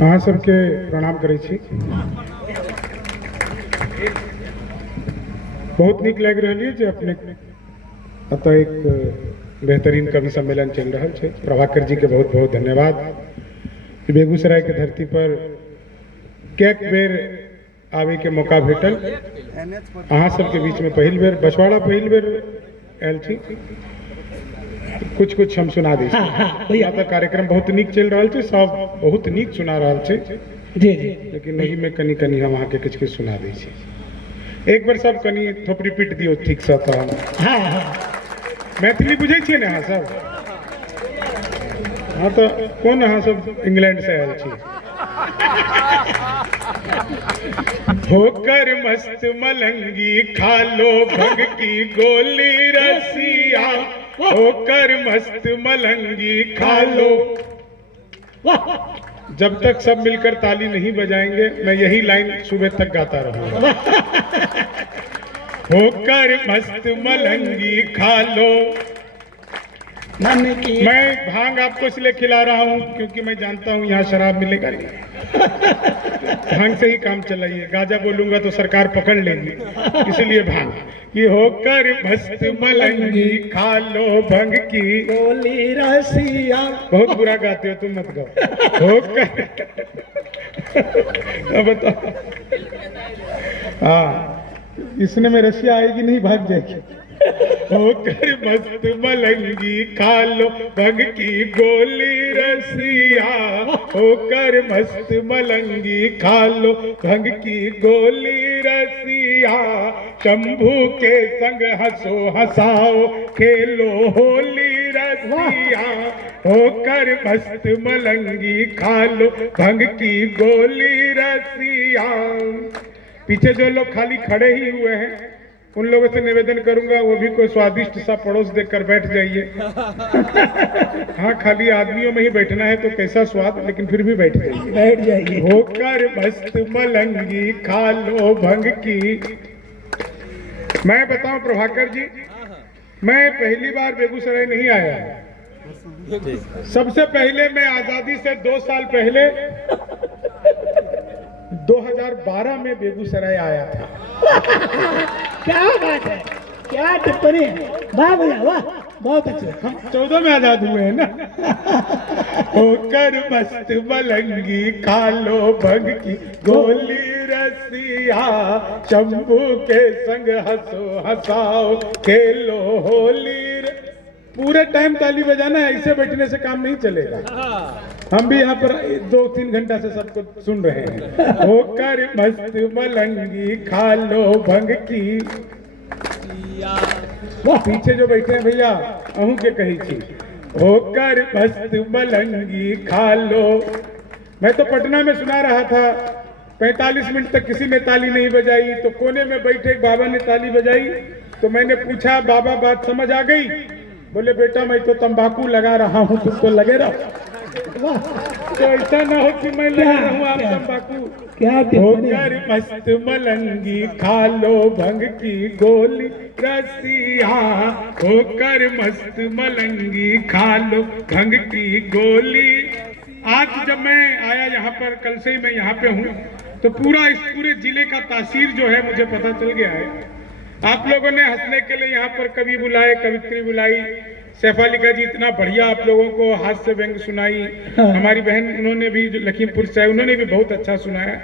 अहाँ सबके प्रणाम करै छी। बहुत नीक लागि रहल है जे अपने अतः एक बेहतरीन कवि सम्मेलन चल रहा है। प्रभाकर जी के बहुत बहुत धन्यवाद। बेगूसराय के धरती पर कैक बेर आवे के मौका भेटल। अहाँ सबके बीच में पहिल बेर बछवाड़ा पहिल बेर आयल छी। कुछ कुछ हम सुना दी। यहाँ तो कार्यक्रम बहुत नीक चल रहा है, सब बहुत नीक सुना रहा है जी जी। लेकिन नहीं में कनी कनी हम अहाँ के किछ किछ सुना दी छी। एक बार सब कनी थोप रिपीट दियो ठीक से। तो हम हाँ हाँ मैथिली बुझे छिए ने अहाँ सब? हाँ तो कौन अहाँ सब इंग्लैंड से आयल छी? होकर मस्त मलंगी खा लो भंग की गोली रसिया, होकर मस्त मलंगी खा लो। जब तक सब मिलकर ताली नहीं बजाएंगे मैं यही लाइन सुबह तक गाता रहूंगा। होकर मस्त मलंगी खा लो। मैं भांग आपको इसलिए खिला रहा हूँ क्योंकि मैं जानता हूँ यहाँ शराब मिलेगा नहीं। भांग से ही काम चलाइए, गाजा बोलूंगा तो सरकार पकड़ लेगी, इसलिए भांग। कि होकर मस्त मलंगी खा लो भंग की गोली रसिया। बहुत बुरा गाते हो तुम, मत गाओ। होकर अब बताओ। हाँ, इसने में रसिया आएगी नहीं, भाग जाएगी। होकर मस्त मलंगी खा लो भंग की गोली रसिया, होकर मस्त मलंगी खा लो भंग की गोली रसिया। शंभू के संग हंसो हंसाओ खेलो होली रसिया, होकर मस्त मलंगी खा लो भंग की गोली रसिया। पीछे जो लोग खाली खड़े ही हुए हैं उन लोगों से निवेदन करूंगा वो भी कोई स्वादिष्ट सा पड़ोस देकर बैठ जाइए। हाँ, खाली आदमियों में ही बैठना है तो कैसा स्वाद, लेकिन फिर भी बैठ जाइए। होकर मस्त मलंगी खा लो भंग की। मैं बताऊं प्रभाकर जी, मैं पहली बार बेगूसराय नहीं आया। सबसे पहले मैं आजादी से 2 साल पहले 2012 में बेगूसराय आया था। क्या बात है, क्या टिप्पणी है, वाह भैया वाह, बहुत अच्छे। हम 14 में आजाद हुए हैं ना। होकर मस्त मलंगी खा लो भंग की गोली रसिया, शंभू के संग हंसो हंसाओ खेलो होली। पूरे टाइम ताली बजाना है, ऐसे बैठने से काम नहीं चलेगा। हम भी यहाँ पर 2-3 घंटा से सबको सुन रहे हैं। होकर मस्त मलंगी खा लो भंग की। वो पीछे जो बैठे हैं भैया अहू के कही थी। होकर मस्त मलंगी खा लो। मैं तो पटना में सुना रहा था, 45 मिनट तक किसी ने ताली नहीं बजाई, तो कोने में बैठे एक बाबा ने ताली बजाई। तो मैंने पूछा, बाबा बात समझ आ गई? बोले, बेटा मैं तो तंबाकू लगा रहा हूँ, तुम तो लगे रहो। तो ऐसा ना हो कि मैं लगा रहूं आप तंबाकू। क्या होकर मस्त मलंगी खा लो भंग की गोली रसिया, होकर मस्त मलंगी खा लो भंग की गोली। आज जब मैं आया यहाँ पर, कल से ही मैं यहाँ पे हूँ, तो इस पूरे जिले का तासीर जो है मुझे पता चल गया है। आप लोगों ने हंसने के लिए यहाँ पर कवि बुलाए, कवित्री बुलाई। सैफालिका जी इतना बढ़िया आप लोगों को हास्य व्यंग सुनाई। हमारी बहन उन्होंने भी, जो लखीमपुर से है, उन्होंने भी बहुत अच्छा सुनाया।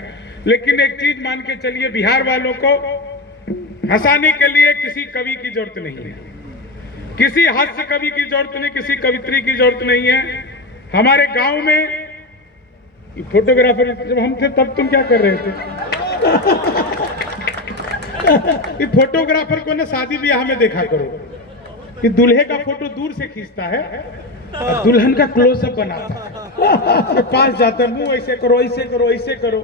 लेकिन एक चीज मान के चलिए, बिहार वालों को हंसाने के लिए किसी कवि की जरूरत नहीं है, किसी हास्य कवि की जरूरत नहीं, किसी कवित्री की जरूरत नहीं है। हमारे गांव में फोटोग्राफर जब हम थे तब तुम क्या कर रहे थे? ये फोटोग्राफर को ना शादी ब्याह में देखा करो कि दूल्हे का फोटो दूर से खींचता है और दुल्हन का क्लोजअप बनाता है। तो पास जाता है, मुंह ऐसे करो ऐसे करो ऐसे करो।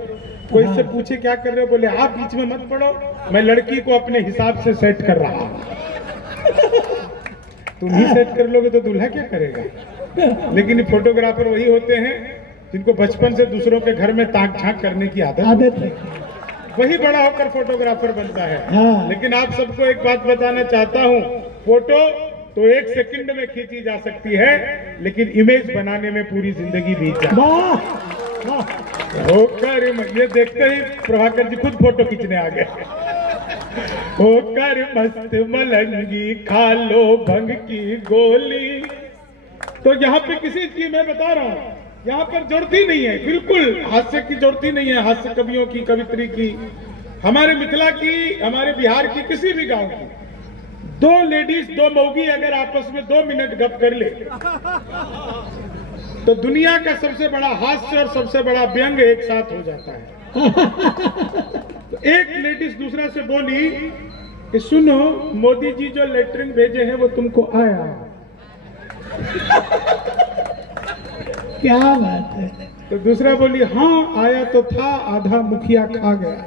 कोई से पूछे क्या कर रहे हो, बोले आप बीच में मत पड़ो, मैं लड़की को अपने हिसाब से सेट कर रहा हूँ। तुम ही सेट कर लोगे तो दूल्हा क्या करेगा? लेकिन ये फोटोग्राफर वही होते हैं जिनको बचपन से दूसरों के घर में ताक झांक करने की आदत है, वही बड़ा होकर फोटोग्राफर बनता है। हाँ। लेकिन आप सबको एक बात बताना चाहता हूँ, फोटो तो 1 सेकंड में खींची जा सकती है, लेकिन इमेज बनाने में पूरी जिंदगी बीत जाती है। वाह वाह। ये देखते ही प्रभाकर जी खुद फोटो खींचने आ गए। होकर मस्त मलंगी खा लो भंग की गोली। तो यहाँ पे किसी की मैं बता रहा हूँ, यहाँ पर जरूरत ही नहीं है, बिल्कुल हास्य की जरूरत ही नहीं है, हास्य कवियों की, कवित्री की, हमारे मिथिला की, हमारे बिहार की, किसी भी गांव की। दो लेडीज, दो मौगी अगर आपस में 2 मिनट गप कर ले तो दुनिया का सबसे बड़ा हास्य और सबसे बड़ा व्यंग एक साथ हो जाता है। तो एक लेडीज दूसरा से बोली कि सुनो, मोदी जी जो लेटरिन भेजे हैं वो तुमको आया? क्या बात है। तो दूसरा बोली हाँ आया तो था, आधा मुखिया खा गया।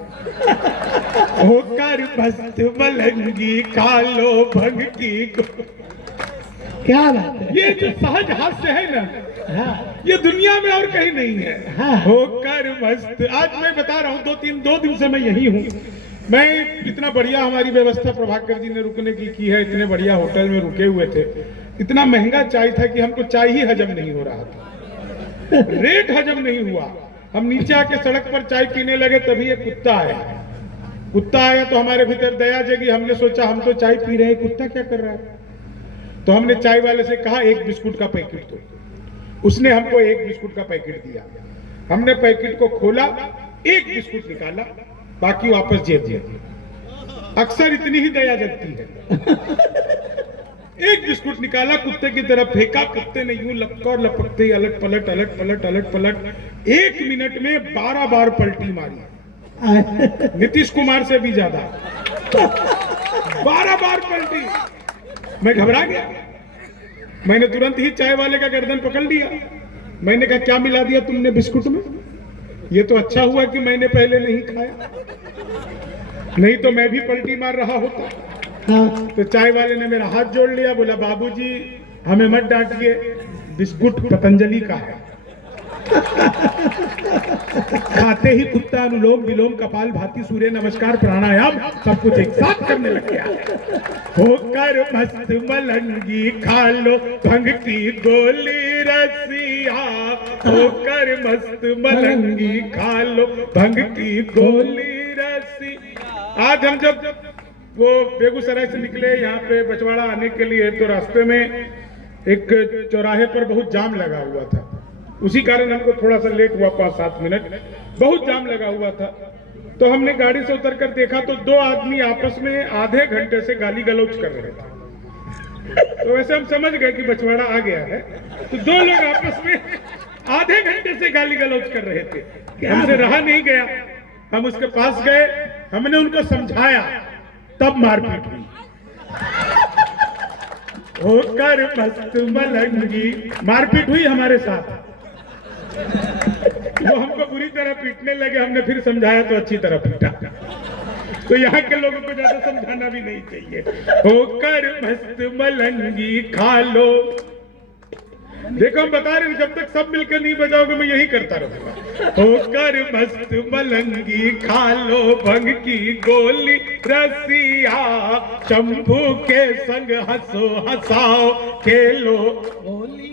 होकर मस्त मलंगी खा लो भंग की। क्या बात है। ये जो सहज हास्य है ना, हाँ ये दुनिया में और कहीं नहीं है। हाँ। होकर मस्त, आज मैं बता रहा हूँ, 2 दिन से मैं यही हूँ। मैं इतना बढ़िया हमारी व्यवस्था प्रभाकर जी ने रुकने की है, इतने बढ़िया होटल में रुके हुए थे, इतना महंगा चाय था कि हमको चाय ही हजम नहीं हो रहा था, रेट हजम नहीं हुआ। हम नीचे आके सड़क पर चाय पीने लगे, तभी एक कुत्ता आया। कुत्ता आया तो हमारे भीतर दया जगी, हमने सोचा हम तो चाय पी रहे हैं, कुत्ता क्या कर रहा है। तो हमने चाय वाले से कहा 1 बिस्कुट का पैकेट दो। उसने हमको 1 बिस्कुट का पैकेट दिया। हमने पैकेट को खोला, 1 बिस्कुट निकाला, बाकी वापस जेब दिया। अक्सर इतनी ही दया जगती है। 1 बिस्कुट निकाला, कुत्ते की तरफ फेंका, कुत्ते ने यूं लपका लपकते अलट पलट अलट पलट अलट पलट 1 मिनट में 12 बार पलटी मारी। नीतीश कुमार से भी ज्यादा 12 बार पलटी। मैं घबरा गया, मैंने तुरंत ही चाय वाले का गर्दन पकड़ लिया। मैंने कहा क्या मिला दिया तुमने बिस्कुट में? ये तो अच्छा हुआ कि मैंने पहले नहीं खाया, नहीं तो मैं भी पलटी मार रहा होता। हाँ। तो चाय वाले ने मेरा हाथ जोड़ लिया, बोला बाबूजी हमें मत डांटिए, बिस्कुट पतंजलि का है। खाते ही कुत्ता अनुलोम विलोम कपाल भाती सूर्य नमस्कार प्राणायाम सब कुछ एक साथ करने लग गया। होकर मस्त मलंगी खा लो भंग की गोली रसिया। होकर मस्त मलंगी खा लो भंग की गोली रसी। आज हम जब वो बेगूसराय से निकले यहाँ पे बछवाड़ा आने के लिए, तो रास्ते में एक चौराहे पर बहुत जाम लगा हुआ था। उसी कारण हमको थोड़ा सा लेट हुआ, 5-7 मिनट, बहुत जाम लगा हुआ था। तो हमने गाड़ी से उतर कर देखा तो 2 आदमी आपस में आधे घंटे से गाली गलौज कर रहे थे। तो वैसे हम समझ गए कि बछवाड़ा आ गया है। तो 2 लोग आपस में आधे घंटे से गाली गलौज कर रहे थे। हमसे रहा नहीं गया, हम उसके पास गए, हमने उनको समझाया, तब मारपीट हुई। होकर मस्त मलंगी मारपीट हुई हमारे साथ। वो हमको बुरी तरह पीटने लगे, हमने फिर समझाया तो अच्छी तरह पीटा। तो यहाँ के लोगों को ज्यादा समझाना भी नहीं चाहिए। होकर मस्त मलंगी खा लो। देखो हम बता रहे हैं, जब तक सब मिलकर नहीं बजाओगे मैं यही करता रहूंगा। होकर मस्त मलंगी खा लो भंग की गोली रसिया। शंभू के संग हंसो हंसाओ खेलो होली।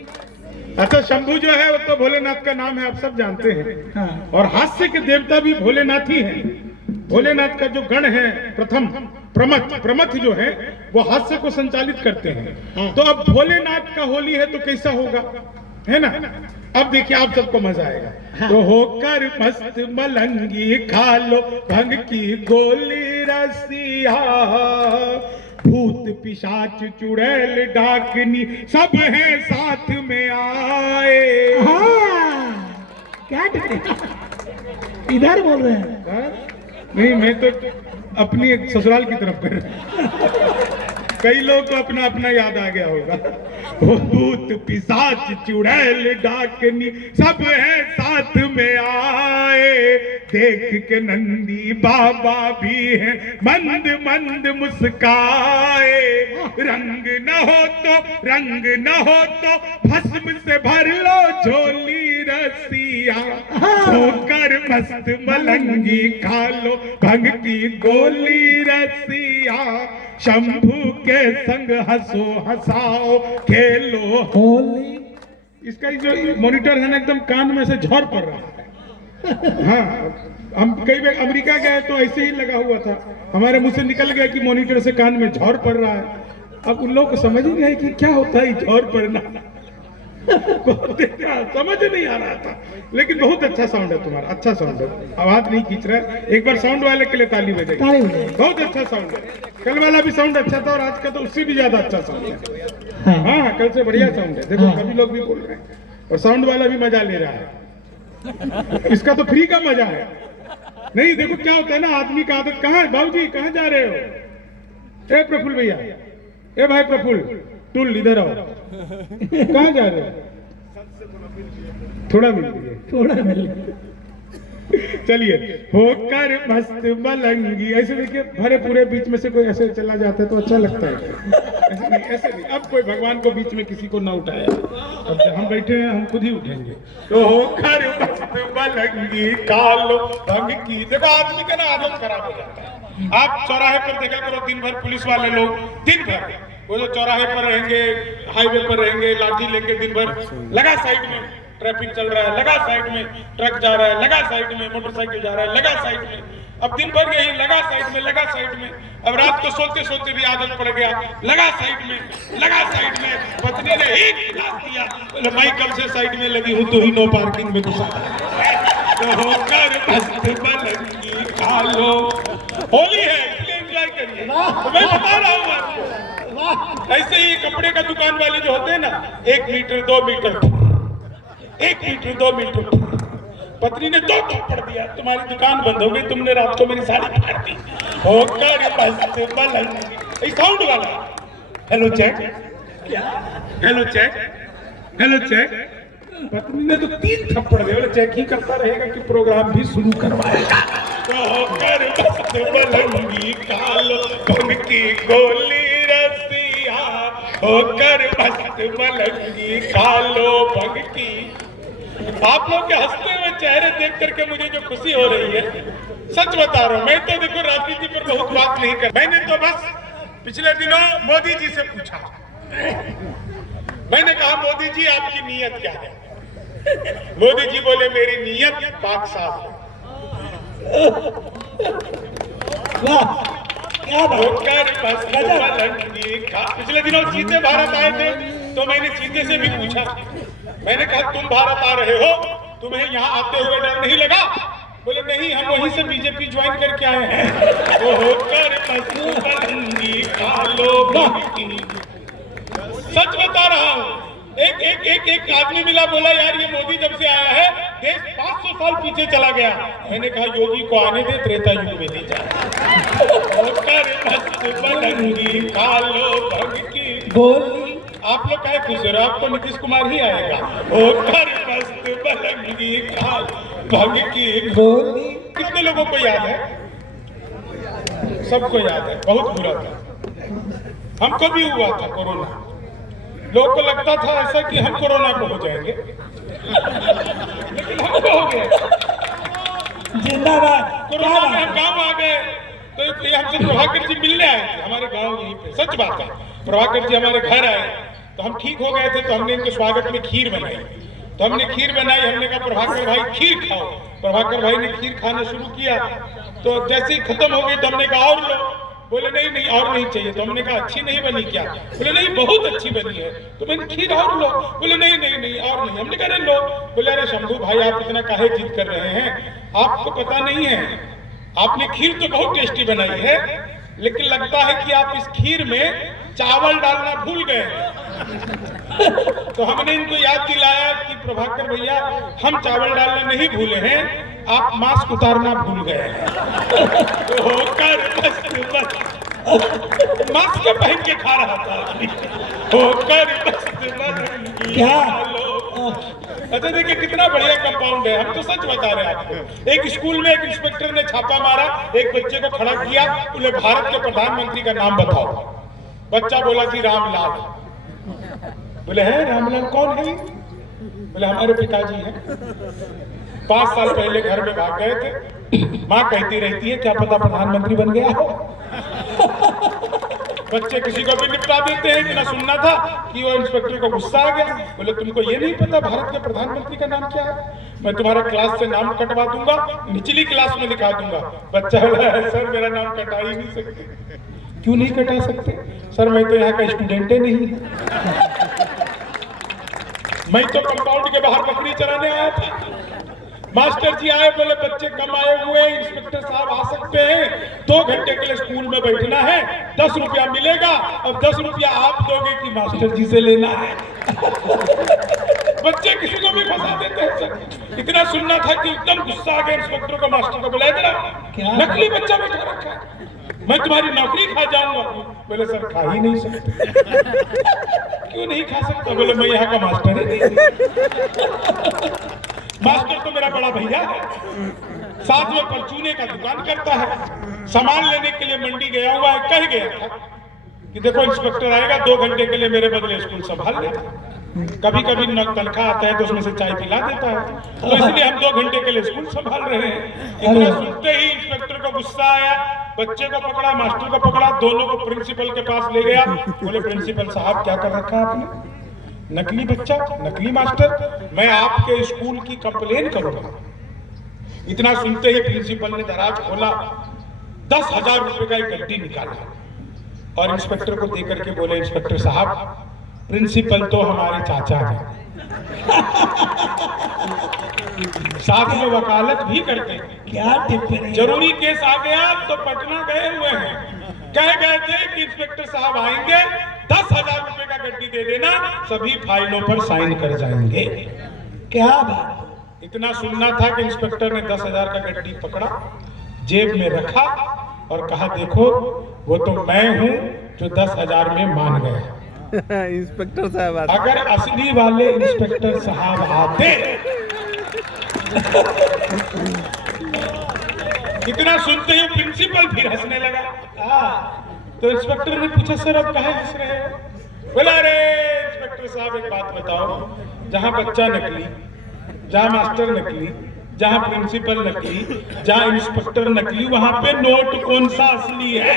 अच्छा, शंभू जो है वो तो भोलेनाथ का नाम है, आप सब जानते हैं। हाँ। और हास्य के देवता भी भोलेनाथ ही हैं। भोलेनाथ का जो गण है प्रथम प्रमथ जो है वो हास्य को संचालित करते हैं। हाँ। तो अब भोलेनाथ का होली है तो कैसा होगा, है ना? अब देखिए आप सबको मजा आएगा। हाँ। तो होकर मस्त मलंगी खा लो भंग की गोली रसिया। भूत पिशाच चुड़ैल डाकनी सब है साथ में आए। हाँ। क्या इधर बोल रहे हैं? हाँ? नहीं, मैं तो अपनी ससुराल की तरफ कर कई लोग को अपना अपना याद आ गया होगा। भूत पिशाच चुड़ैल डाकनी सब है साथ में आए। देख के नंदी बाबा भी है मंद मंद मुस्काए। रंग न हो तो भस्म से भर लो झोली रसिया। होकर मस्त मलंगी खा लो भंग की गोली रसिया। शंभू के संग हंसो हंसाओ खेलो होली। इसका जो मॉनिटर है ना एकदम कान में से झड़ पड़ रहा है। हाँ, हम कई बार अमेरिका गए तो ऐसे ही लगा हुआ था, हमारे मुंह से निकल गया कि मॉनिटर से कान में झौर पड़ रहा है। अब उन लोगों को समझ ही नहीं आई कि क्या होता है झौर पड़ना। समझ नहीं आ रहा था, लेकिन बहुत अच्छा साउंड है तुम्हारा, अच्छा साउंड है, आवाज नहीं खींच रहा है। एक बार साउंड वाले के लिए ताली बजेगी, बहुत अच्छा साउंड है। कल वाला भी साउंड अच्छा था और आज का तो उससे भी ज्यादा अच्छा साउंड है। हाँ, कल से बढ़िया साउंड है, देखो सभी लोग भी बोल रहे हैं और साउंड वाला भी मजा ले रहा है। इसका तो फ्री का मजा है। नहीं देखो क्या होता है ना, आदमी का आदत। कहाँ बाबूजी, कहाँ जा रहे हो? ए प्रफुल्ल भैया, ए भाई प्रफुल्ल, टूल इधर आओ। कहाँ जा रहे हो? थोड़ा मिल चलिए। होकर मस्त मलंगी, ऐसे देखिए भरे पूरे बीच में से कोई ऐसे चला जाता है तो अच्छा लगता है। ऐसे नहीं। अब कोई भगवान को बीच में किसी को ना उठाया, अब हम बैठे हैं, हम खुद ही उठेंगे। तो होकर मस्त मलंगी कालो भंग की। देखो आदमी का ना आदत खराब हो जाता है। आप चौराहे पर देखा करो, दिन भर पुलिस वाले लोग, दिन भर वो जो चौराहे पर रहेंगे, हाईवे पर रहेंगे, लाठी लेके दिन भर लगा साइड में, ट्रैफिक चल रहा है लगा साइड में, ट्रक जा रहा है लगा साइड में, मोटरसाइकिल जा रहा है लगा साइड में। अब दिन भर यही लगा साइड में, लगा साइड में। अब रात को सोते सोते भी आदत पड़ गया, लगा साइड में, लगा साइड में। पत्नी ने एक गिलास दिया, बोले मैं कब से साइड में लगी हूँ, तू ही नो पार्किंग में घुसा। तो होकर मस्त मलंगी खा लो। होली है इसलिए एंजॉय करिए, तो मैं बता रहा हूँ आपको। ऐसे ही कपड़े का दुकान वाले जो होते हैं ना, 1 मीटर 2 मीटर, 1 मीटर 2 मीटर, पत्नी ने 2 थप्पड़ दिया, तुम्हारी दुकान बंद हो गई, तुमने रात को मेरी साड़ी फाड़ दी। होकर मस्त मलंगी, साउंड वाला। Hello check, hello check, hello check. पत्नी ने तो 3 थप्पड़ दिए, बोले चेक ही करता रहेगा कि प्रोग्राम भी शुरू करवाएगा। तो होकर मस्त मलंगी कालो भंग की गोली रसिया, होकर मस्त मलंगी कालो भंग की। आप लोग के हंसते हुए चेहरे देख करके मुझे जो खुशी हो रही है, सच बता रहा हूं। मैं तो देखो राजनीति पर बहुत बात नहीं कर, मैंने तो बस पिछले दिनों मोदी जी से पूछा। मैंने कहा मोदी जी आपकी नीयत क्या है? मोदी जी बोले मेरी नीयत पाक साफ है। पिछले दिनों चीते भारत आए थे, तो मैंने चीते से भी पूछा, मैंने कहा तुम भारत आ रहे हो, तुम्हें यहाँ आते हुए डर नहीं लगा? बोले नहीं, हम वहीं से बीजेपी ज्वाइन करके आए हैं। तो होकर सच बता रहा हूँ। एक आदमी मिला, बोला यार ये मोदी जब से आया है देश 500 साल पीछे चला गया। मैंने कहा योगी को आने दे, त्रेता युग में नहीं जाए। आप लोग क्या खुश हो रहे हो? आपको नीतीश कुमार ही आएगा। कितने लोगों को याद है? सबको याद है, बहुत बुरा था। हमको भी हुआ था कोरोना। लोगों को लगता था ऐसा कि हम कोरोना को हो जाएंगे, लेकिन हमको हो गया। जिंदाबाद। कोरोना में हम गांव आ गए, तो ये हमसे प्रभाकर जी मिलने आए थे हमारे गांव यहीं पे। सच बात है, प्रभाकर जी हमारे घर आए तो हम ठीक हो गए थे, तो हमने इनके स्वागत में खीर बनाई। तो हमने खीर बनाई, हमने कहा प्रभाकर भाई खीर खाओ। प्रभाकर भाई ने खीर खाना शुरू किया, तो जैसे ही खत्म हो गई तो हमने कहा और लो। बोले नहीं नहीं और नहीं चाहिए। तो हमने कहा अच्छी नहीं बनी क्या? बोले नहीं बहुत अच्छी बनी है। तो मैंने खीर और लो। बोले नहीं नहीं नहीं और नहीं। हमने कहा लो। बोले अरे शंभू भाई आप इतना काहे जिद कर रहे हैं? आपको पता नहीं है, आपने खीर तो बहुत टेस्टी बनाई है, लेकिन लगता है कि आप इस खीर में चावल डालना भूल गए। तो हमने इनको याद दिलाया कि प्रभाकर भैया हम चावल डालना नहीं भूले हैं, आप मास्क उतारना भूल गए हैं। तो होकर मास्क पहन के खा रहा था। होकर क्या? अच्छा देखिए कितना बढ़िया कंपाउंड है। हम तो सच बता रहे हैं आपको। एक स्कूल में एक इंस्पेक्टर ने छापा मारा, एक बच्चे को खड़ा किया, बोले भारत के प्रधानमंत्री का नाम बताओ। बच्चा बोला जी रामलाल। बोले हैं रामलाल कौन है? बोले हमारे पिताजी हैं, 5 साल पहले घर में भाग गए थे, माँ कहती रहती है क्या पता प्रधानमंत्री बन गया हो। बच्चे किसी को भी निपटा देते हैं। इतना सुनना था कि वो इंस्पेक्टर को गुस्सा आ गया, बोले तुमको ये नहीं पता भारत के प्रधानमंत्री का नाम क्या है? मैं तुम्हारा क्लास से नाम कटवा दूंगा, निचली क्लास में लिखा दूंगा। बच्चा बोला सर मेरा नाम कटा ही नहीं सकते। क्यों नहीं कटा सकते? सर मैं तो यहाँ का स्टूडेंट ही नहीं, मैं तो कंपाउंड के बाहर बकरी चराने आया था। मास्टर जी आए, बोले बच्चे कम आए हुए, इंस्पेक्टर साहब आ सकते हैं, 2 घंटे के लिए स्कूल में बैठना है, 10 रुपया मिलेगा और 10 रुपया आप दोगे कि मास्टर जी से लेना है। बच्चे किसी को भी फंसा देते हैं सर। इतना सुनना था कि एकदम गुस्सा आ गया इंस्पेक्टर को, मास्टर को बुलाया जरा, नकली बच्चा बैठा रखा है, मैं तुम्हारी नौकरी खा जाऊंगा। बोले सर खा ही नहीं सकते। क्यों नहीं खा सकता? बोले मैं यहाँ का मास्टर ही नहीं। मास्टर तो मेरा बड़ा भैया है, साथ में परचूने का दुकान करता है, सामान लेने के लिए मंडी गया हुआ है, कह गया था कि देखो इंस्पेक्टर आएगा 2 घंटे के लिए मेरे बदले स्कूल संभाल ले। कभी कभी तनख्वाह आता है तो उसमें से चाय पिला देता है, तो इसलिए हम 2 घंटे के लिए स्कूल संभाल रहे हैं। इतना सुनते ही इंस्पेक्टर को गुस्सा आया, बच्चे को पकड़ा, मास्टर को पकड़ा, दोनों को प्रिंसिपल के पास ले गया। बोले प्रिंसिपल साहब क्या कर रखा है आपने? नकली बच्चा, नकली मास्टर, मैं आपके स्कूल की कंप्लेन करूंगा। इतना सुनते ही प्रिंसिपल ने दराज खोला, 10,000 रुपए का एक गड्डी निकाला और इंस्पेक्टर को देकर के बोले इंस्पेक्टर साहब प्रिंसिपल तो हमारे चाचा हैं, साथ में वकालत भी करते हैं। क्या टिप्पणी? जरूरी केस आ गया तो पटना गए हुए हैं, कह गए थे कि इंस्पेक्टर साहब आएंगे, 10,000 रुपए का गड्डी दे देना, सभी फाइलों पर साइन कर जाएंगे। क्या बात? इतना सुनना था कि इंस्पेक्टर ने 10,000 का गड्डी पकड़ा, जेब में रखा और कहा देखो वो तो मैं हूं जो 10,000 में मान गया। इंस्पेक्टर साहब अगर असली वाले इंस्पेक्टर साहब आते इतना सुनते ही प्रिंसिपल फिर हंसने लगा। तो इंस्पेक्टर ने पूछा सर आप काहे हंस रहे हो? बोला अरे इंस्पेक्टर साहब एक बात बताओ, जहां बच्चा नकली, जहां मास्टर नकली, जहां प्रिंसिपल नकली, जहां इंस्पेक्टर नकली, वहां पे नोट कौन सा असली है?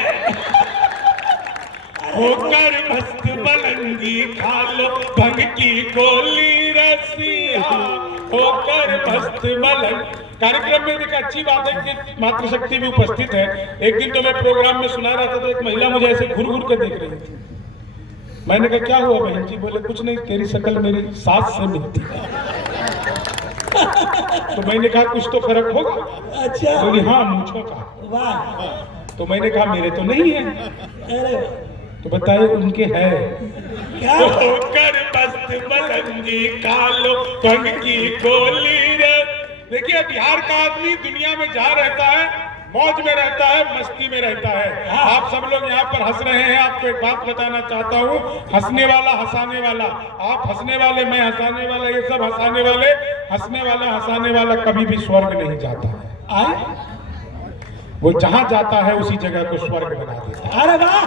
होकर मस्त मलंगी खा लो भंग की गोली रसिया, होकर मस्त मलंग। कार्यक्रम में देखा अच्छी बात है कि मातृशक्ति भी उपस्थित है। एक दिन तो मैं प्रोग्राम में सुना रहा था तो एक महिला मुझे ऐसे घूर घूर के देख रही थी। मैंने कहा क्या हुआ बहन जी? बोले कुछ नहीं, तेरी शक्ल मेरी सास से मिलती है। तो मैंने कहा कुछ तो फर्क होगा। अच्छा। बोली हाँ मूंछों का। वाह। तो मैंने कहा मेरे तो नहीं है। अरे तो बताइए उनके है। क्या? होकर मस्त मलंगी खा लो भंग की गोली रे। देखिए बिहार का आदमी दुनिया में जहाँ रहता है मौज में रहता है, मस्ती में रहता है। आप सब लोग यहाँ पर हंस रहे हैं, आपको एक बात बताना चाहता हूँ, हंसने वाला हंसाने वाला, आप हंसने वाले मैं हंसाने वाला, ये सब हंसाने वाले, हंसने वाला हंसाने वाला कभी भी स्वर्ग नहीं जाता है। आए वो जहाँ जाता है उसी जगह को स्वर्ग बना देता है। अरे वाह,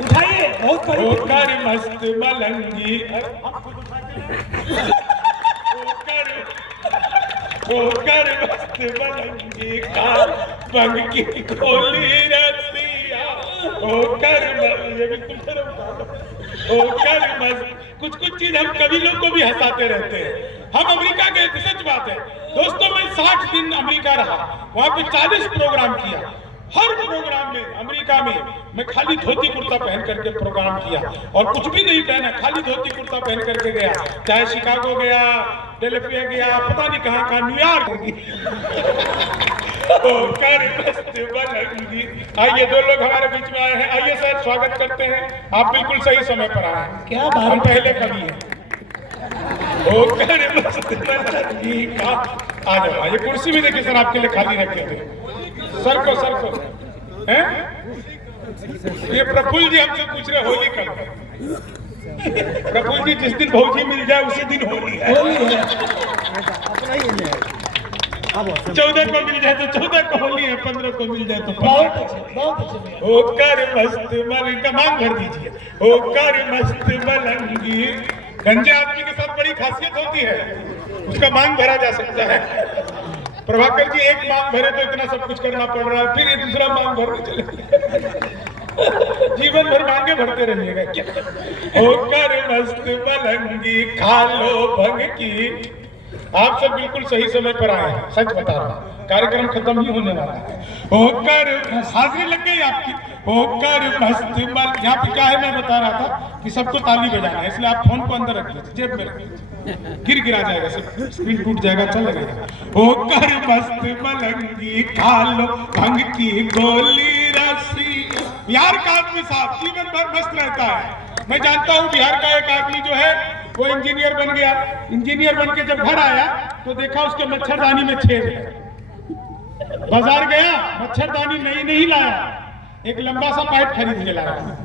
उठाइए। बहुत होकर मस्त मलंगी होकर मस्त मलंगी का भंग की गोली रसिया, होकर ये भी तुम होकर मस्त। कुछ कुछ चीज हम कभी लोग को भी हंसाते रहते हैं। हम अमेरिका गए थे, सच बात है दोस्तों, मैं 60 दिन अमेरिका रहा, वहां पे 40 प्रोग्राम किया। हर प्रोग्राम में अमेरिका में मैं खाली धोती कुर्ता पहन करके प्रोग्राम किया और कुछ भी नहीं पहना, खाली धोती कुर्ता पहन करके गया। चाहे शिकागो गया, डेल्फिया गया, पता नहीं कहाँ कहाँ, न्यूयॉर्क। आइए 2 लोग हमारे बीच में आए हैं। आइए सर स्वागत करते हैं, आप बिल्कुल सही समय पर आए हैं। क्या बात? हम पहले कभी हैं। आ जाओ, ये कुर्सी भी देखिए सर आपके लिए खाली रखे थे। सर को हैं? ये प्रफुल्ल जी हमसे पूछ रहे होली कब? प्रफुल्ल जी जिस दिन भौजी मिल जाए उसी दिन होली है। 14 को मिल जाए तो 14 को होली है, 15 को मिल जाए तो 15। बहुत अच्छे। होकर मस्त मलंगी, मांग भर दीजिए। होकर मस्त मलंगी, गंजे आदमी के साथ बड़ी खासियत होती है, उसका मांग भरा जा सकता है। प्रभाकर जी एक मांग भरे तो इतना सब कुछ करना पड़ रहा है, फिर ये दूसरा मांग भरने चले। जीवन भर मांगे भरते रहिएगा क्या? होकर मस्त मलंगी खा लो भंग की। आप सब बिल्कुल सही समय पर आए हैं, सच बता रहा हूं, कार्यक्रम खत्म ही होने वाला है। होकर हाजिरी लग गई आपकी। होकर मस्त मल, यहाँ पे क्या है मैं बता रहा था कि सबको ताली बजाना है, इसलिए आप फोन को अंदर रख लीजिए, जेब में रख लीजिए, गिरा जाएगा, स्क्रीन टूट जाएगा, चल लगेगा। होकर मस्त मलंगी खा लो भंग की गोली रसी। बिहार का आदमी साहब जीवन भर मस्त रहता है। मैं जानता हूँ बिहार का एक आदमी जो है वो इंजीनियर बन गया। इंजीनियर बन के जब घर आया तो देखा उसके मच्छरदानी में छेद है। बाजार गया, मच्छरदानी नहीं लाया, एक लंबा सा पाइप खरीद के लाया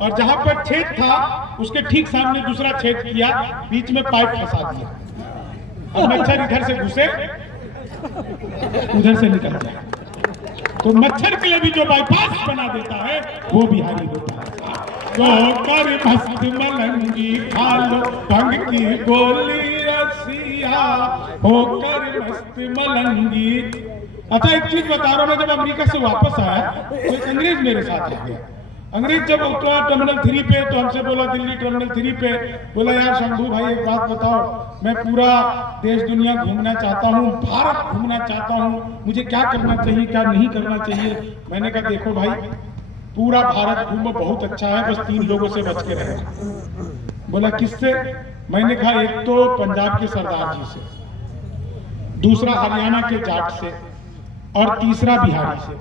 और जहां पर छेद था उसके ठीक सामने दूसरा छेद किया, बीच में पाइप फंसा दिया। अब मच्छर इधर से घुसे उधर से निकल जाए। तो मच्छर के लिए भी जो बाईपास बना देता है वो बिहारी होता है। होकर मस्त मलंगी खा लो भंग की गोली रसिया। होकर मस्त मलंगी। अच्छा एक चीज बता रहा हूं, मैं जब अमेरिका से वापस आया तो एक अंग्रेज मेरे साथ आ गया। अंग्रेज जब उतरा टर्मिनल 3 पे तो हमसे बोला दिल्ली टर्मिनल 3 पे, बोला यार शंभू भाई एक बात बताओ, मैं पूरा देश दुनिया घूमना चाहता हूँ, भारत घूमना चाहता हूँ, मुझे क्या करना चाहिए क्या नहीं करना चाहिए। मैंने कहा देखो भाई पूरा भारत घूमो, बहुत अच्छा है, बस 3 लोगों से बच के रहे। बोला किससे? मैंने कहा एक तो पंजाब के सरदार जी से, दूसरा हरियाणा के जाट से और तीसरा बिहारी से।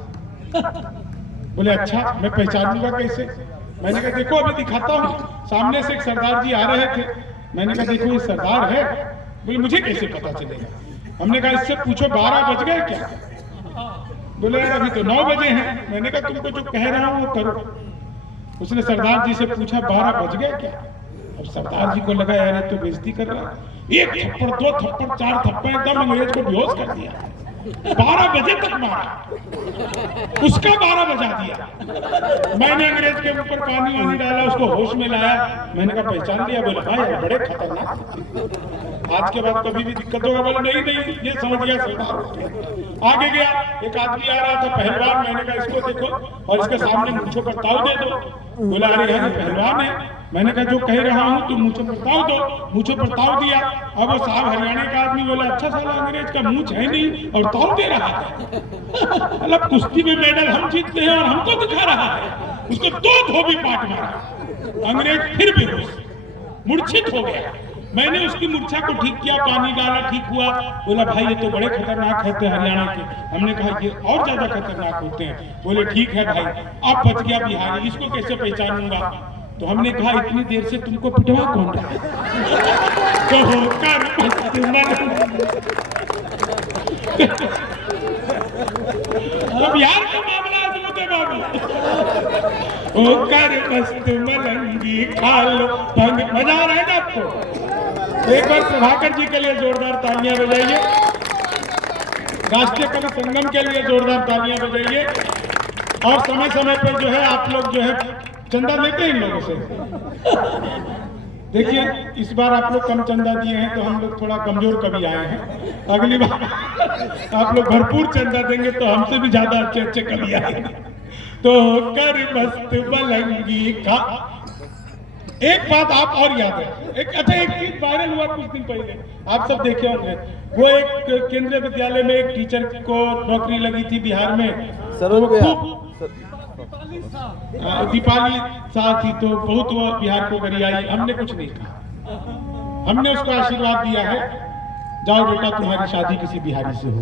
बोले अच्छा मैं पहचानूंगा कैसे? मैंने कहा देखो अभी दिखाता हूँ। सामने से एक सरदार जी आ रहे थे। मैंने कहा देखो ये सरदार है। बोले मुझे कैसे पता चलेगा? हमने कहा इससे पूछो 12 बज गए क्या? बोले यार अभी तो 9 बजे हैं। मैंने कहा तुमको जो कह रहा हूँ वो करो। उसने सरदार जी से पूछा 12 बज गए क्या? अब सरदार जी को लगा यार ये तो बेइज्जती कर रहा है। 1 थप्पड़ 2 थप्पड़ 4 थप्पड़ एकदम अंग्रेज को बेहोश कर दिया। 12 बजे तक मारा, उसका 12 बजा दिया। मैंने अंग्रेज के ऊपर पानी वानी डाला, उसको होश में लाया। मैंने कहा पहचान लिया? बोला हाँ यार बड़े खतरनाक, आज के बाद कभी भी दिक्कत होगा। बोला नहीं ये समझ गया सरदार। आगे गया, एक आदमी आ रहा था पहलवान। मैंने कहा इसको देखो और इसके सामने मूंछों पर ताव दे दो। बोला अरे यार पहलवान है। मैंने कहा जो कह रहा हूँ तुम मूंछों पर ताव दो। मूंछों पर ताव दिया। अब वो साहब हरियाणा का आदमी बोला अच्छा साला अंग्रेज का मूंछ है नहीं और ताव दे रहा है। मतलब कुश्ती में मेडल हम जीतते हैं और हमको दिखा रहा है। उसको 2 धोबी पाट मारा। अंग्रेज फिर बेहोश, मूर्छित हो गया। मैंने उसकी मूर्छा को ठीक किया, पानी डाला, ठीक हुआ। बोला भाई ये तो बड़े खतरनाक होते हैं हरियाणा के। हमने कहा ये और ज्यादा खतरनाक होते हैं। बोले ठीक है भाई, अब बच गया बिहारी, इसको कैसे पहचानूंगा? तो हमने कहा इतनी देर से तुमको पिटवा कौन रहा है? तो होकर मस्त तो बिहार का मामला अजमत है बाबू। होकर मस्त मलंगी खा लो भंग। मजा आ रहा है ना आपको? एक बार प्रभाकर जी के लिए जोरदार तालियां बजाइए, राष्ट्रीय कवि संगम के लिए जोरदार तालियां बजाइए। और समय समय पर जो है आप लोग जो है चंदा लेते हैं इन लोगों से। देखिए इस बार आप लोग कम चंदा दिए हैं तो हम लोग थोड़ा कमजोर कवि आए हैं। अगली बार आप लोग भरपूर चंदा देंगे तो हमसे भी ज्यादा अच्छे अच्छे कवि आएंगे। तो कर मस्त मलंगी खा। एक बात आप और याद है, एक चीज वायरल हुआ कुछ दिन पहले, आप सब देखे होंगे। वो एक केंद्रीय विद्यालय में एक टीचर को नौकरी लगी थी बिहार में। दीपाली शाह थी तो बहुत वो बिहार को गरी आई। हमने कुछ नहीं कहा, हमने उसको आशीर्वाद दिया है जाओ बेटा तुम्हारी शादी किसी बिहारी से हो।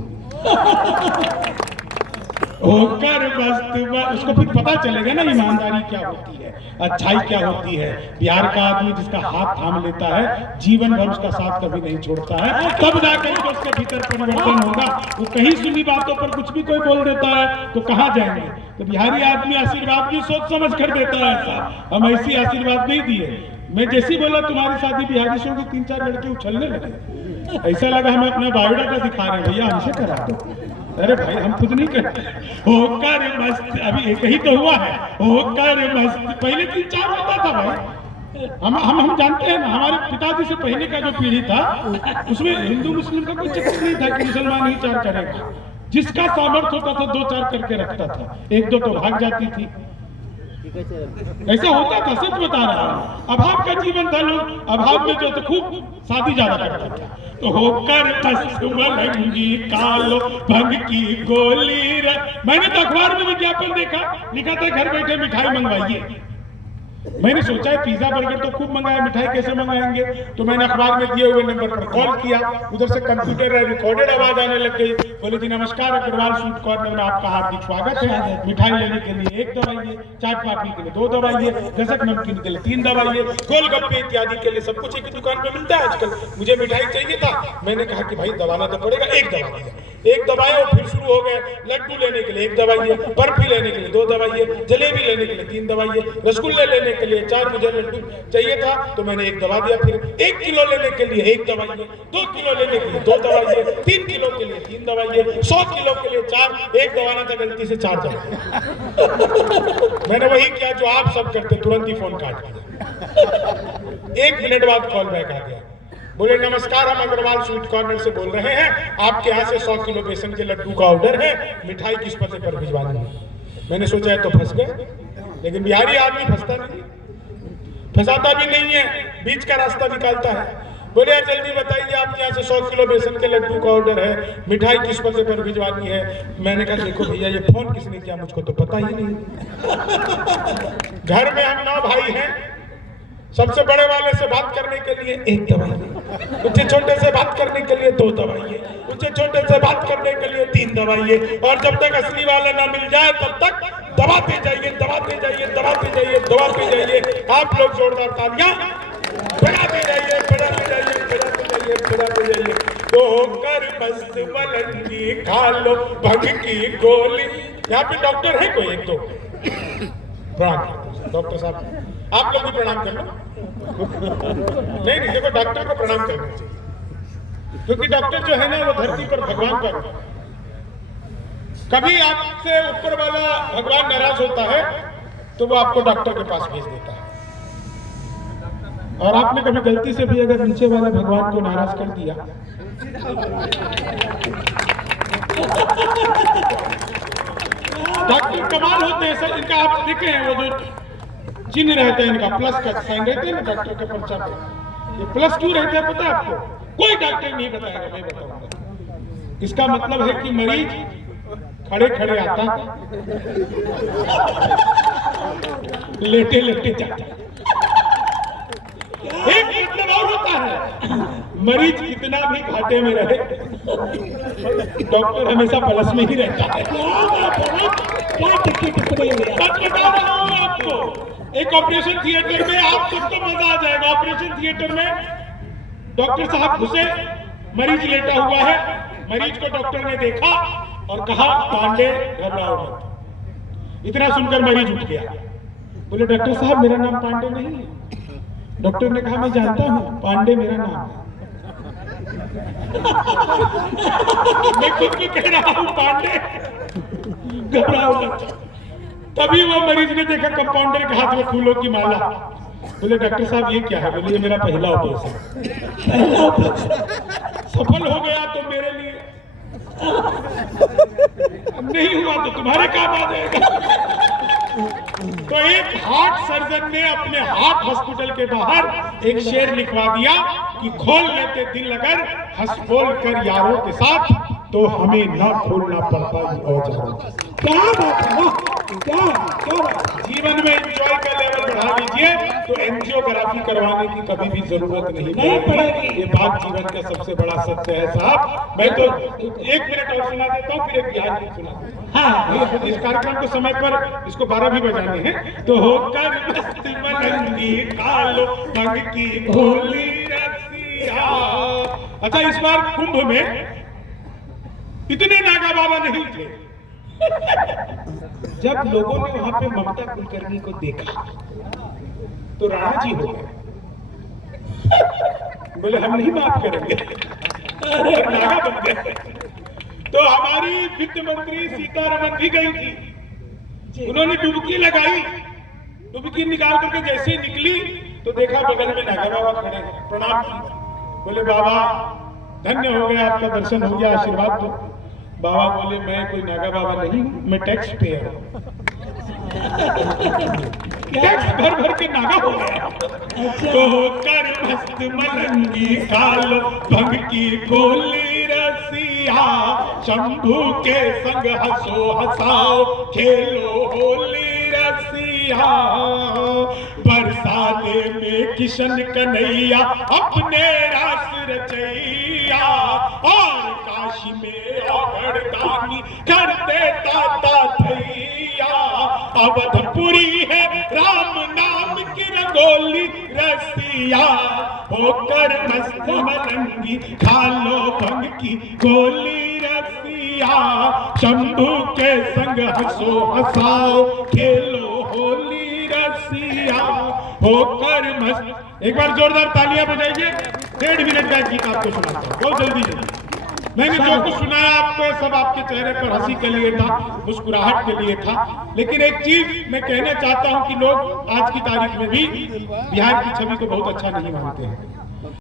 होकर मस्त। उसको फिर पता चलेगा ना ईमानदारी क्या होती है, अच्छाई क्या होती है। बिहार का आदमी जिसका हाथ थाम लेता है, जीवन भर उसका साथ कभी नहीं छोड़ता है, तब जाकर तो उसके भीतर परिवर्तन होगा। वो कहीं सुनी बातों पर कुछ भी कोई बोल देता है तो कहाँ जाएंगे? तो बिहारी आदमी आशीर्वाद भी सोच समझ कर देता है। ऐसा हम ऐसी आशीर्वाद नहीं दिए। मैं जैसी बोला तुम्हारी शादी बिहारी से होगी, 3-4 लड़के उछलने लगे। ऐसा लगा हमें अपना बायोडाटा दिखा रहे हैं, भैया हमसे करा दो। अरे भाई हम खुद नहीं करते। होकर मस्त, अभी एक ही तो हुआ है। होकर मस्त, पहले 3-4 होता था भाई। हम जानते हैं ना, हमारे पिताजी से पहले का जो पीढ़ी था उसमें हिंदू मुस्लिम का कोई चक्कर नहीं था कि मुसलमान ही 4 करेगा। जिसका सामर्थ्य होता था 2-4 करके रखता था, 1-2 तो भाग जाती थी। ऐसा होता था, सच बता रहा हूँ। अभाव का जीवन था, लोग अभाव में जो तो खूब शादी ज्यादा करते थे। तो होकर मस्त मलंगी कालो भंग की गोली मैंने तो अखबार में विज्ञापन देखा, लिखा था घर बैठे मिठाई मंगवाइए। मैंने सोचा है पिज्जा बर्गर तो खूब मंगाया, मिठाई कैसे मंगाएंगे। तो मैंने अखबार में दिए हुए नंबर पर कॉल किया, उधर से कंप्यूटर रिकॉर्डेड आवाज आने लग गई। बोले जी नमस्कार, अग्रवाल स्वीट कॉर्नर में आपका हार्दिक स्वागत है। मिठाई लेने के लिए 1 दवाइए, चाट पापड़ी के लिए 2 दवाइए, गसक नमकीन के लिए 3 दवाइए, गोलगप्पे इत्यादि के लिए सब कुछ एक ही दुकान पे मिलता है आजकल। मुझे मिठाई चाहिए था, मैंने कहा कि भाई दबाना तो पड़ेगा। 1 दवा दिया, 1 दबाया और फिर शुरू हो गए। लड्डू लेने के लिए 1 दवाइए, बर्फी लेने के लिए 2 दवाइए, जलेबी लेने के लिए 3 दवाइए, रसगुल्ले लेने के लिए 4, मुझे लड्डू चाहिए था तो मैंने 1 दवा दिया। फिर 1 किलो लेने के लिए 1 दवाइए, 2 किलो लेने के लिए 2 दवाइए, 3 किलो के लिए 3 दवाइए, 100 किलो के लिए 4। 1 दवाना था, गलती से 4 दवा। मैंने वही किया जो आप सब करते, तुरंत ही फोन काट दिया। 1 मिनट बाद कॉल बैक आ गया। बोले नमस्कार, हम अग्रवाल स्वीट कॉर्नर से बोल रहे हैं, आपके यहाँ से 100 किलो बेसन के लड्डू का ऑर्डर है, मिठाई किस पते पर भिजवानी है। मैंने सोचा है तो फंस गए, लेकिन बिहारी आदमी फंसता नहीं, फंसाता भी नहीं है, बीच का रास्ता निकालता है। बोले यार जल्दी बताइए, आपके यहाँ से 100 किलो बेसन के लड्डू का ऑर्डर है, मिठाई किस पते पर भिजवानी है। मैंने कहा देखो भैया, ये फोन किसने किया मुझको तो पता ही नहीं। घर में हम 9 भाई हैं, सबसे बड़े वाले से बात करने के लिए 1 दवाइए, उससे छोटे से बात करने के लिए 2 दवाइए, उससे छोटे से बात करने के लिए 3 दवाइए, और जब तक असली वाला ना मिल जाए तब तक दबाते जाइए, दबाते जाइए, दबाते जाइए, दबाते जाइए। आप लोग जोरदार तालियां बजाते जाइए, बजाते जाइए, बजाते जाइए, बजाते जाइए। तो होकर मस्त मलंगी खा लो भंग की गोली। यहाँ पे डॉक्टर है कोई 1-2? प्रणाम डॉक्टर साहब, आप लोग भी प्रणाम कर लो। नहीं, देखो डॉक्टर को प्रणाम करना चाहिए, क्योंकि डॉक्टर जो है ना वो धरती पर भगवान का। कभी आपसे ऊपर वाला भगवान नाराज होता है तो वो आपको डॉक्टर के पास भेज देता है। और आपने कभी गलती से भी अगर नीचे वाले भगवान को नाराज कर दिया डॉक्टर कमाल होते हैं सर, इनका आप देखे हैं वो जो चिन्ह रहते हैं, इनका प्लस का साइन रहते हैं ना डॉक्टर के पर्चा पे, ये प्लस क्यों रहते हैं पता है आपको? कोई डॉक्टर नहीं बताएगा, मैं बताऊंगा। इसका मतलब है कि मरीज खड़े खड़े आता है, लेटे लेटे जाता है। एक मतलब और होता है, मरीज कितना भी घाटे में रहे डॉक्टर हमेशा प्लस में ही रहता है। क्या टिकट बता रहा हूँ आपको, एक ऑपरेशन थिएटर में आप सबको मजा आ जाएगा। ऑपरेशन थिएटर में डॉक्टर साहब घुसे, मरीज लेटा हुआ है, मरीज को डॉक्टर ने देखा और कहा पांडे घबराओ मत। इतना सुनकर मरीज उठ गया, बोले डॉक्टर साहब मेरा नाम पांडे नहीं है। डॉक्टर ने कहा मैं जानता हूं, पांडे मेरा नाम है। मैं खुद भी कह रहा हूं पांडे, घबराओ मत। तभी वो मरीज ने देखा कंपाउंडर के हाथ में फूलों की माला। बोले डॉक्टर साहब ये क्या है? बोले ये मेरा पहला ऑपरेशन। सफल हो गया तो मेरे लिए, नहीं हुआ तो तुम्हारे काम आ जाएगा। तो एक हार्ट सर्जन ने अपने हार्ट हॉस्पिटल के बाहर एक शेर लिखवा दिया कि खोल लेते दिल अगर हंस बोल कर यारों के साथ, तो हमें ना खोलना पड़ता औजारों। क्या बात है, क्या बात। जीवन में एंजॉय का लेवल बढ़ा लीजिए तो एंजियोग्राफी करवाने की कभी भी जरूरत नहीं पड़ेगी। ये बात जीवन का सबसे बड़ा सत्य है साहब। मैं तो 1 मिनट और सुना देता हूँ, फिर एक बिहार गीत सुना देता हूँ। हाँ, इस कार्यक्रम के समय पर इसको 12 भी बजाने हैं। तो होकर मस्त मलंगी कालो भंग की भोली रसिया। अच्छा, इस बार कुंभ में इतने नागा बाबा नहीं थे। जब लोगों ने वहां पे ममता कुलकर्णी को देखा तो राणा जी हो गए, बोले हम नहीं माफ करेंगे, नागा बन गए। तो हमारी वित्त मंत्री सीतारमण भी गई थी, उन्होंने डुबकी लगाई, डुबकी निकाल करके जैसे निकली तो देखा बगल में नागा बाबा खड़े हैं, प्रणाम की। बोले बाबा धन्य हो गया, आपका दर्शन हो गया, आशीर्वाद दो। बाबा बोले मैं कोई नागा बाबा नहीं हूं, मैं टैक्स पेयर हूं। टैक्स भर भर के नागा हो गया। तो होकर मस्त मलंगी खा लो भंग की गोली रसिया, शंभू के संग हंसो हंसाओ खेलो होली रसिया। बरसाने में किशन कन्हैया अपने रास रचैया, और काशी में अवरदानी करते ताता भैया। अवधपुरी है राम नाम की रंगोली रसिया, होकर मस्त मलंगी खा लो भंग की गोली रसिया। शंभू के संग हंसो हंसाओ खेलो होली रसिया, होकर मस्त। एक बार जोरदार तालियां बजाइए। 1.5 मिनट का गीत आपको सुनाता हूँ, बहुत जल्दी। मैंने जो कुछ सुनाया आपको सब आपके चेहरे पर हंसी के लिए था, मुस्कुराहट के लिए था। लेकिन एक चीज मैं कहना चाहता हूं कि लोग आज की तारीख में भी बिहार की छवि को बहुत अच्छा नहीं मानते हैं।